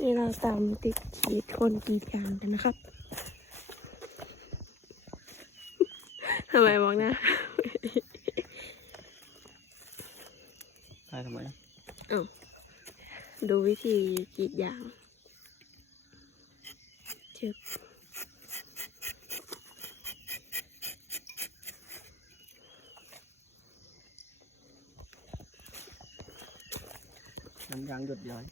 นี่เราตามติดชีวิตคนกรีดยางกันนะครับทำไมมองหน้าตายทำไมดูวิธีกรีดยางชึบน้ำยางหยดย้อย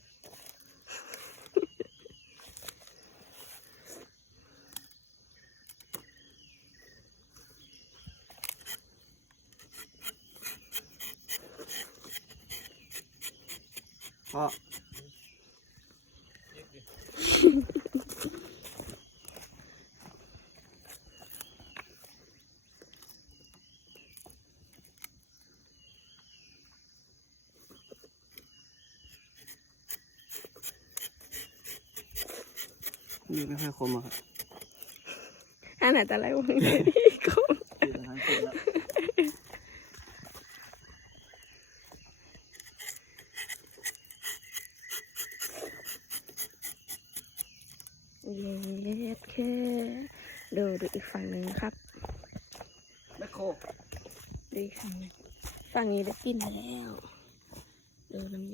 พ่อนี่ไม่ค่อยคมอะครับอันไหนแต่ไรวะนี่ก็คือทางเสียแล้ว เย็ดแค่ดูดูอีกฝั่งหนึ่งครับแมคโครดูอีกฝั่งหนึ่งฝั่งนี้ได้กินแล้ว ดูน้ำ